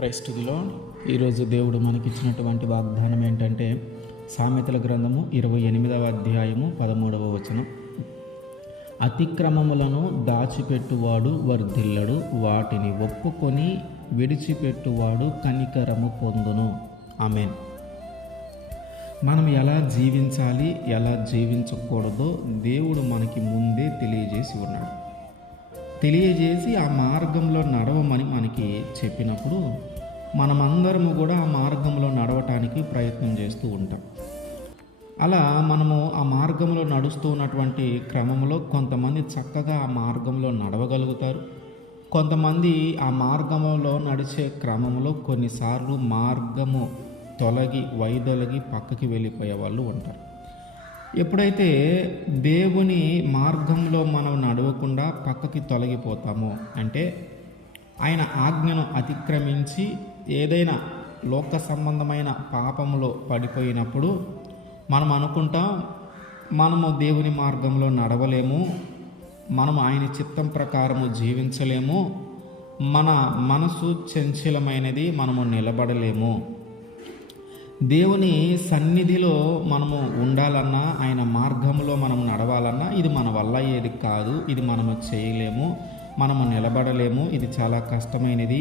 Christ the lord. ఈరోజు దేవుడు మనకిచ్చినటువంటి వాగ్దానం ఏంటంటే సామెతల గ్రంథము 28వ అధ్యాయము 13వ వచనం. అతిక్రమములను దాచిపెట్టువాడు వర్ధిల్లడు, వాటిని ఒప్పుకొని విడిచిపెట్టువాడు కనికరము పొందును. ఆమేన్. మనం ఎలా జీవించాలి, ఎలా జీవించకూడదో దేవుడు మనకి ముందే తెలియజేసి ఉన్నాడు. తెలియజేసి ఆ మార్గంలో నడవమని మనకి చెప్పినప్పుడు మనమందరము కూడా ఆ మార్గంలో నడవటానికి ప్రయత్నం చేస్తూ ఉంటాం. అలా మనము ఆ మార్గంలో నడుస్తూ ఉన్నటువంటి క్రమంలో కొంతమంది చక్కగా ఆ మార్గంలో నడవగలుగుతారు. కొంతమంది ఆ మార్గంలో నడిచే క్రమంలో కొన్నిసార్లు మార్గము తొలగి వైదొలగి పక్కకి వెళ్ళిపోయే వాళ్ళు ఉంటారు. ఎప్పుడైతే దేవుని మార్గంలో మనం నడవకుండా పక్కకి తొలగిపోతామో అంటే ఆయన ఆజ్ఞను అతిక్రమించి ఏదైనా లోక సంబంధమైన పాపంలో పడిపోయినప్పుడు మనం అనుకుంటాం మనము దేవుని మార్గంలో నడవలేము, మనము ఆయన చిత్తం ప్రకారము జీవించలేము, మన మనసు చంచలమైనది, మనము నిలబడలేము. దేవుని సన్నిధిలో మనము ఉండాలన్నా, ఆయన మార్గంలో మనం నడవాలన్నా ఇది మన వల్ల ఏది కాదు, ఇది మనము చేయలేము, మనము నిలబడలేము, ఇది చాలా కష్టమైనది,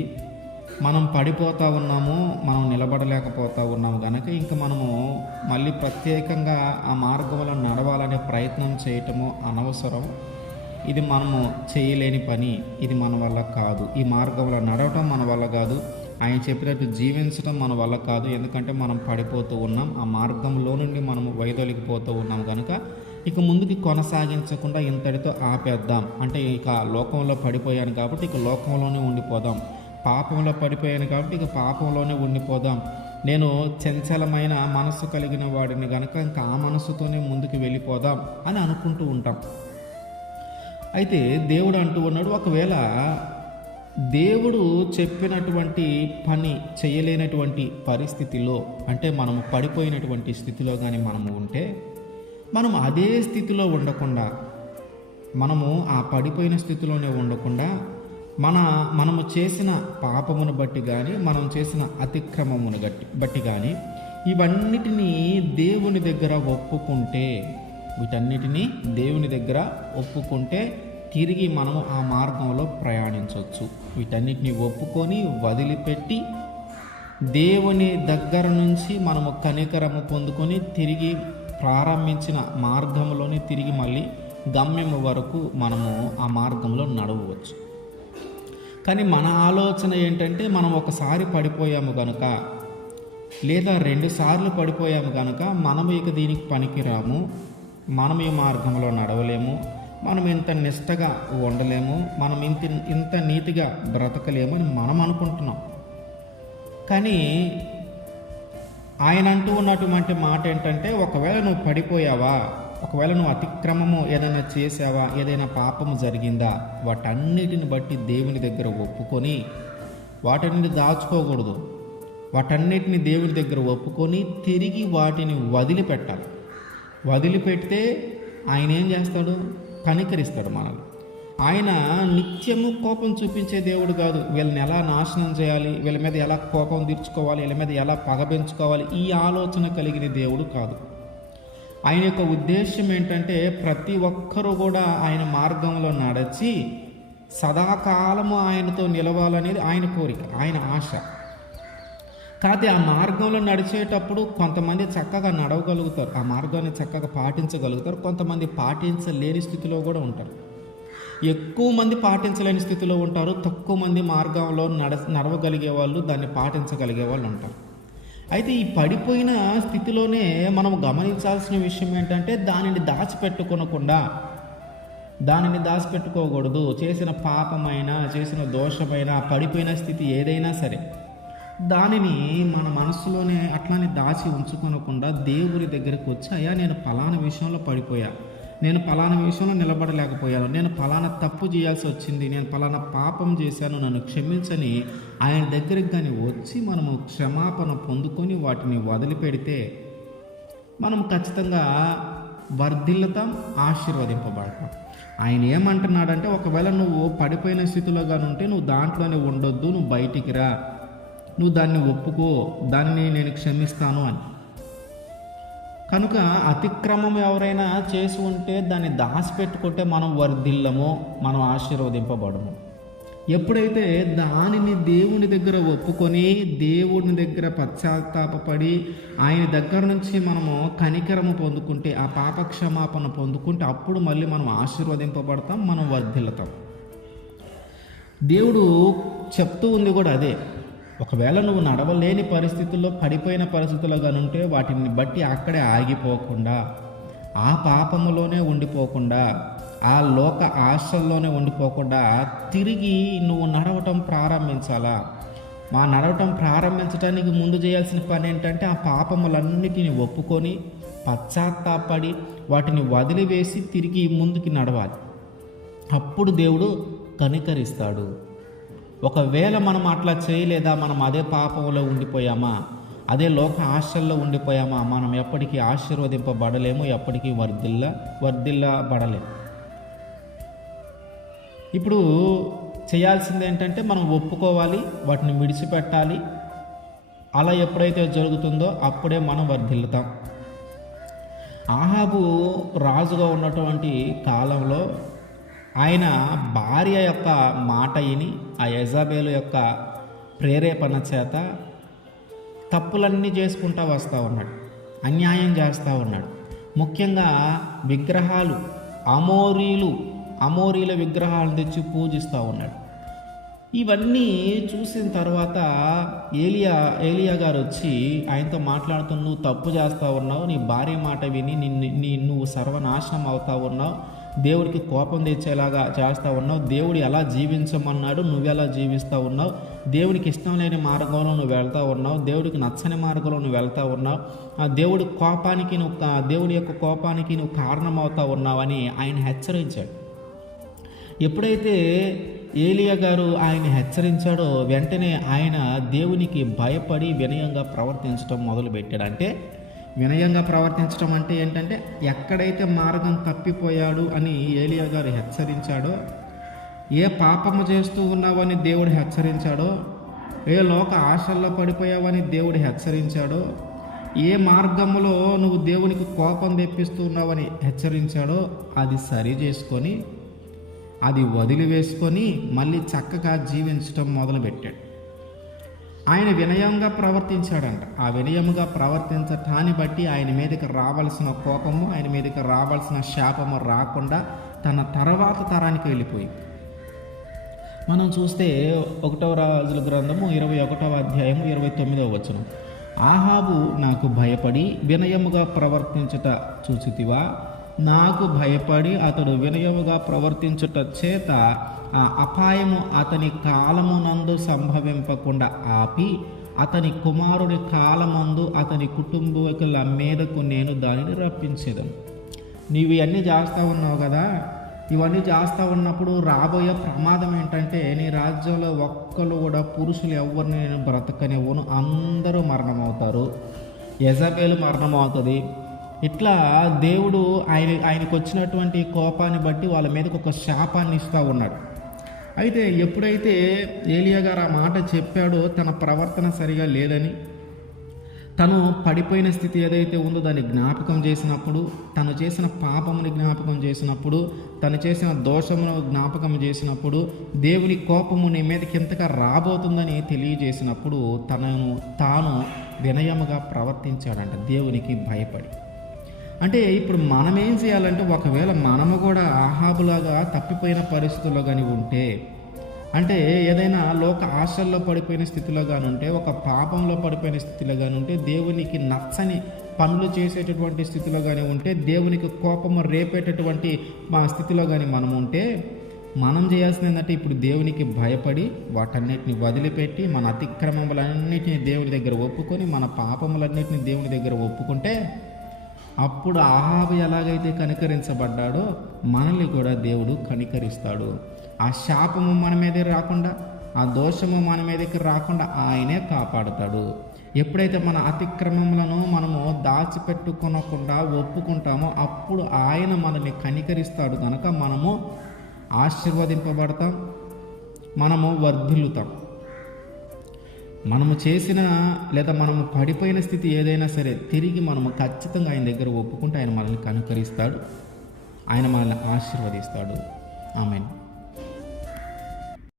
మనం పడిపోతూ ఉన్నాము, మనం నిలబడలేకపోతూ ఉన్నాము కనుక ఇంకా మనము మళ్ళీ ప్రత్యేకంగా ఆ మార్గంలో నడవాలనే ప్రయత్నం చేయటము అనవసరం, ఇది మనము చేయలేని పని, ఇది మన వల్ల కాదు, ఈ మార్గంలో నడవటం మన వల్ల కాదు, ఆయన చెప్పినట్టు జీవించడం మన వల్ల కాదు, ఎందుకంటే మనం పడిపోతూ ఉన్నాం, ఆ మార్గంలో నుండి మనము వైదొలిగిపోతూ ఉన్నాం కనుక ఇక ముందుకి కొనసాగించకుండా ఇంతటితో ఆపేద్దాం. అంటే ఇక లోకంలో పడిపోయాను కాబట్టి ఇక లోకంలోనే ఉండిపోదాం, పాపంలో పడిపోయాను కాబట్టి ఇక పాపంలోనే ఉండిపోదాం, నేను చంచలమైన మనస్సు కలిగిన వాడిని కనుక ఇంకా ఆ మనస్సుతోనే ముందుకు వెళ్ళిపోదాం అని అనుకుంటూ ఉంటాం. అయితే దేవుడు అంటూ ఉన్నాడు, ఒకవేళ దేవుడు చెప్పినటువంటి పని చేయలేనటువంటి పరిస్థితిలో, అంటే మనము పడిపోయినటువంటి స్థితిలో కానీ మనము ఉంటే మనం అదే స్థితిలో ఉండకుండా, మనము ఆ పడిపోయిన స్థితిలోనే ఉండకుండా మనము చేసిన పాపమును బట్టి కానీ, మనం చేసిన అతిక్రమమును బట్టి కానీ ఇవన్నిటినీ దేవుని దగ్గర ఒప్పుకుంటే, వీటన్నిటినీ దేవుని దగ్గర ఒప్పుకుంటే తిరిగి మనము ఆ మార్గంలో ప్రయాణించవచ్చు. వీటన్నిటిని ఒప్పుకొని వదిలిపెట్టి దేవుని దగ్గర నుంచి మనము కనికరము పొందుకొని తిరిగి ప్రారంభించిన మార్గంలోని తిరిగి మళ్ళీ గమ్యం వరకు మనము ఆ మార్గంలో నడవవచ్చు. కానీ మన ఆలోచన ఏంటంటే మనం ఒకసారి పడిపోయాము కనుక, లేదా 2 సార్లు పడిపోయాము కనుక మనము ఇక దీనికి పనికిరాము, మనం ఈ మార్గంలో నడవలేము, మనం ఇంత నిష్టగా ఉండలేము, మనం ఇంత నీతిగా బ్రతకలేము అని మనం అనుకుంటున్నాం. కానీ ఆయన అంటూ ఉన్నటువంటి మాట ఏంటంటే, ఒకవేళ నువ్వు పడిపోయావా, ఒకవేళ నువ్వు అతిక్రమము ఏదైనా చేసావా, ఏదైనా పాపము జరిగిందా, వాటన్నిటిని బట్టి దేవుని దగ్గర ఒప్పుకొని, వాటన్నిటిని దాచుకోకూడదు, వాటన్నిటిని దేవుని దగ్గర ఒప్పుకొని తిరిగి వాటిని వదిలిపెట్టాలి. వదిలిపెడితే ఆయన ఏం చేస్తాడు? కనికరిస్తాడు మనల్ని. ఆయన నిత్యము కోపం చూపించే దేవుడు కాదు. వీళ్ళని ఎలా నాశనం చేయాలి, వీళ్ళ మీద ఎలా కోపం తీర్చుకోవాలి, వీళ్ళ మీద ఎలా పగ పెంచుకోవాలి, ఈ ఆలోచన కలిగిన దేవుడు కాదు. ఆయన యొక్క ఉద్దేశం ఏంటంటే ప్రతి ఒక్కరూ కూడా ఆయన మార్గంలో నడిచి సదాకాలము ఆయనతో నిలవాలనేది ఆయన కోరిక, ఆయన ఆశ. కాకపోతే ఆ మార్గంలో నడిచేటప్పుడు కొంతమంది చక్కగా నడవగలుగుతారు, ఆ మార్గాన్ని చక్కగా పాటించగలుగుతారు, కొంతమంది పాటించలేని స్థితిలో కూడా ఉంటారు. ఎక్కువ మంది పాటించలేని స్థితిలో ఉంటారు, తక్కువ మంది మార్గంలో నడవగలిగే వాళ్ళు, దాన్ని పాటించగలిగే వాళ్ళు ఉంటారు. అయితే ఈ పడిపోయిన స్థితిలోనే మనం గమనించాల్సిన విషయం ఏంటంటే దానిని దాచిపెట్టుకోకూడదు. చేసిన పాపమైనా, చేసిన దోషమైనా, పడిపోయిన స్థితి ఏదైనా సరే దానిని మన మనసులోనే అట్లానే దాచి ఉంచుకోనకుండా దేవుని దగ్గరికి వచ్చి, అయ్యా నేను ఫలానా విషయంలో పడిపోయా, నేను ఫలానా విషయంలో నిలబడలేకపోయాను, నేను ఫలానా తప్పు చేయాల్సి వచ్చింది, నేను ఫలానా పాపం చేశాను, నన్ను క్షమించని ఆయన దగ్గరికి కానీ వచ్చి మనము క్షమాపణ పొందుకొని వాటిని వదిలిపెడితే మనం ఖచ్చితంగా వర్ధిల్లుతాం, ఆశీర్వదింపబడతాం. ఆయన ఏమంటున్నాడంటే, ఒకవేళ నువ్వు పడిపోయిన స్థితిలో కానీ ఉంటే నువ్వు దాంట్లోనే ఉండొద్దు, నువ్వు బయటికి రా, నువ్వు దాన్ని ఒప్పుకో, దాన్ని నేను క్షమిస్తాను అని. కనుక అతిక్రమం ఎవరైనా చేసి ఉంటే దాన్ని దాచిపెట్టుకుంటే మనం వర్ధిల్లము, మనం ఆశీర్వదింపబడము. ఎప్పుడైతే దానిని దేవుని దగ్గర ఒప్పుకొని దేవుని దగ్గర పశ్చాత్తాపడి ఆయన దగ్గర నుంచి మనము కనికరము పొందుకుంటే, ఆ పాపక్షమాపణ పొందుకుంటే అప్పుడు మళ్ళీ మనం ఆశీర్వదింపబడతాం, మనం వర్ధిల్లుతాం. దేవుడు చెప్తూ ఉంది కూడా అదే. ఒకవేళ నువ్వు నడవలేని పరిస్థితుల్లో, పడిపోయిన పరిస్థితుల్లో కానుంటే వాటిని బట్టి అక్కడే ఆగిపోకుండా, ఆ పాపములోనే ఉండిపోకుండా, ఆ లోక ఆశల్లోనే ఉండిపోకుండా తిరిగి నువ్వు నడవటం ప్రారంభించాలా. నడవటం ప్రారంభించడానికి ముందు చేయాల్సిన పని ఏంటంటే ఆ పాపములన్నిటిని ఒప్పుకొని పశ్చాత్తాపడి వాటిని వదిలివేసి తిరిగి ముందుకి నడవాలి. అప్పుడు దేవుడు కనికరిస్తాడు. ఒకవేళ మనం అట్లా చేయలేదా, మనం అదే పాపంలో ఉండిపోయామా, అదే లోక ఆశల్లో ఉండిపోయామా, మనం ఎప్పటికీ ఆశీర్వదింపబడలేము, ఎప్పటికీ వర్ధిల్లబడలేము. ఇప్పుడు చేయాల్సింది ఏంటంటే మనం ఒప్పుకోవాలి, వాటిని విడిచిపెట్టాలి. అలా ఎప్పుడైతే జరుగుతుందో అప్పుడే మనం వర్ధిల్లుతాం. ఆహాబు రాజుగా ఉన్నటువంటి కాలంలో ఆయన భార్య యొక్క మాట విని, ఆ యెజబెలు యొక్క ప్రేరేపణ చేత తప్పులన్నీ చేసుకుంటూ వస్తూ ఉన్నాడు, అన్యాయం చేస్తూ ఉన్నాడు. ముఖ్యంగా విగ్రహాలు, అమోరీల విగ్రహాలను తెచ్చి పూజిస్తూ ఉన్నాడు. ఇవన్నీ చూసిన తర్వాత ఏలియా గారు వచ్చి ఆయనతో మాట్లాడుతూ, నువ్వు తప్పు చేస్తూ ఉన్నావు, నీ భార్య మాట విని నువ్వు సర్వనాశనం అవుతా ఉన్నావు, దేవుడికి కోపం తెచ్చేలాగా చేస్తూ ఉన్నావు, దేవుడు ఎలా జీవించమన్నాడు నువ్వెలా జీవిస్తూ ఉన్నావు, దేవుడికి ఇష్టం లేని మార్గంలో నువ్వు వెళ్తూ ఉన్నావు, దేవుడికి నచ్చని మార్గంలో నువ్వు వెళ్తూ ఉన్నావు, దేవుడి యొక్క కోపానికి నువ్వు కారణమవుతా ఉన్నావని ఆయన హెచ్చరించాడు. ఎప్పుడైతే ఏలియా గారు ఆయన హెచ్చరించాడో వెంటనే ఆయన దేవునికి భయపడి వినయంగా ప్రవర్తించడం మొదలుపెట్టాడు. అంటే వినయంగా ప్రవర్తించడం అంటే ఏంటంటే, ఎక్కడైతే మార్గం తప్పిపోయాడు అని ఏలియా గారు హెచ్చరించాడో, ఏ పాపము చేస్తూ ఉన్నావని దేవుడు హెచ్చరించాడో, ఏ లోక ఆశల్లో పడిపోయావని దేవుడు హెచ్చరించాడో, ఏ మార్గంలో నువ్వు దేవునికి కోపం తెప్పిస్తూ ఉన్నావని హెచ్చరించాడో అది సరి చేసుకొని, అది వదిలివేసుకొని మళ్ళీ చక్కగా జీవించడం మొదలుపెట్టాడు. ఆయన వినయంగా ప్రవర్తించాడంట. ఆ వినయముగా ప్రవర్తించటాన్ని బట్టి ఆయన మీదకి రావాల్సిన కోపము, ఆయన మీదకి రావాల్సిన శాపము రాకుండా తన తర్వాత తరానికి వెళ్ళిపోయింది. మనం చూస్తే 1వ రాజుల గ్రంథము 21వ అధ్యాయము 29వ వచనం, ఆహాబు నాకు భయపడి వినయముగా ప్రవర్తించుట చూచితివా, నాకు భయపడి అతడు వినయముగా ప్రవర్తించుట చేత ఆ అపాయము అతని కాలమునందు సంభవింపకుండా ఆపి, అతని కుమారుడి కాలమందు అతని కుటుంబీకుల మీదకు నేను దానిని రప్పించేదను. నీవు ఇవన్నీ చేస్తూ ఉన్నావు కదా, ఇవన్నీ చేస్తూ ఉన్నప్పుడు రాబోయే ప్రమాదం ఏంటంటే, నీ రాజ్యంలో ఒక్కరు కూడా పురుషులు ఎవరిని నేను బ్రతకనివ్వను, అందరూ మరణమవుతారు, యెజబెలు మరణమవుతుంది. ఇట్లా దేవుడు ఆయనకు వచ్చినటువంటి కోపాన్ని బట్టి వాళ్ళ మీదకి ఒక శాపాన్ని ఇస్తూ ఉన్నాడు. అయితే ఎప్పుడైతే ఏలియా గారు ఆ మాట చెప్పాడో, తన ప్రవర్తన సరిగా లేదని, తను పడిపోయిన స్థితి ఏదైతే ఉందో దాన్ని జ్ఞాపకం చేసినప్పుడు, తను చేసిన పాపముని జ్ఞాపకం చేసినప్పుడు, తను చేసిన దోషమును జ్ఞాపకం చేసినప్పుడు, దేవుని కోపము నీ మీదకి ఎంతగా రాబోతుందని తెలియజేసినప్పుడు తాను వినయముగా ప్రవర్తించాడంట, దేవునికి భయపడి. అంటే ఇప్పుడు మనం ఏం చేయాలంటే, ఒకవేళ మనము కూడా ఆహాబులాగా తప్పిపోయిన పరిస్థితుల్లో కానీ ఉంటే, అంటే ఏదైనా లోక ఆశల్లో పడిపోయిన స్థితిలో కానీ ఉంటే, ఒక పాపంలో పడిపోయిన స్థితిలో కానీ ఉంటే, దేవునికి నచ్చని పనులు చేసేటటువంటి స్థితిలో కానీ ఉంటే, దేవునికి కోపము రేపేటటువంటి మా స్థితిలో కానీ మనం ఉంటే, మనం చేయాల్సింది ఏంటంటే, ఇప్పుడు దేవునికి భయపడి వాటన్నిటిని వదిలిపెట్టి మన అతిక్రమములన్నిటిని దేవుని దగ్గర ఒప్పుకొని, మన పాపములన్నిటిని దేవుని దగ్గర ఒప్పుకుంటే, అప్పుడు ఆహాబు ఎలాగైతే కనికరించబడ్డాడో మనల్ని కూడా దేవుడు కనికరిస్తాడు. ఆ శాపము మన మీదే రాకుండా, ఆ దోషము మన మీదకి రాకుండా ఆయనే కాపాడుతాడు. ఎప్పుడైతే మన అతిక్రమములను మనము దాచిపెట్టుకోనకుండా ఒప్పుకుంటామో అప్పుడు ఆయన మనల్ని కనికరిస్తాడు. కనుక మనము ఆశీర్వదింపబడతాం, మనము వర్ధిల్లుతాం. మనము చేసిన లేదా మనము పడిపోయిన స్థితి ఏదైనా సరే తిరిగి మనము ఖచ్చితంగా ఆయన దగ్గర ఒప్పుకుంటే ఆయన మనల్ని కనుకరిస్తాడు, ఆయన మనల్ని ఆశీర్వదిస్తాడు. ఆమేన్.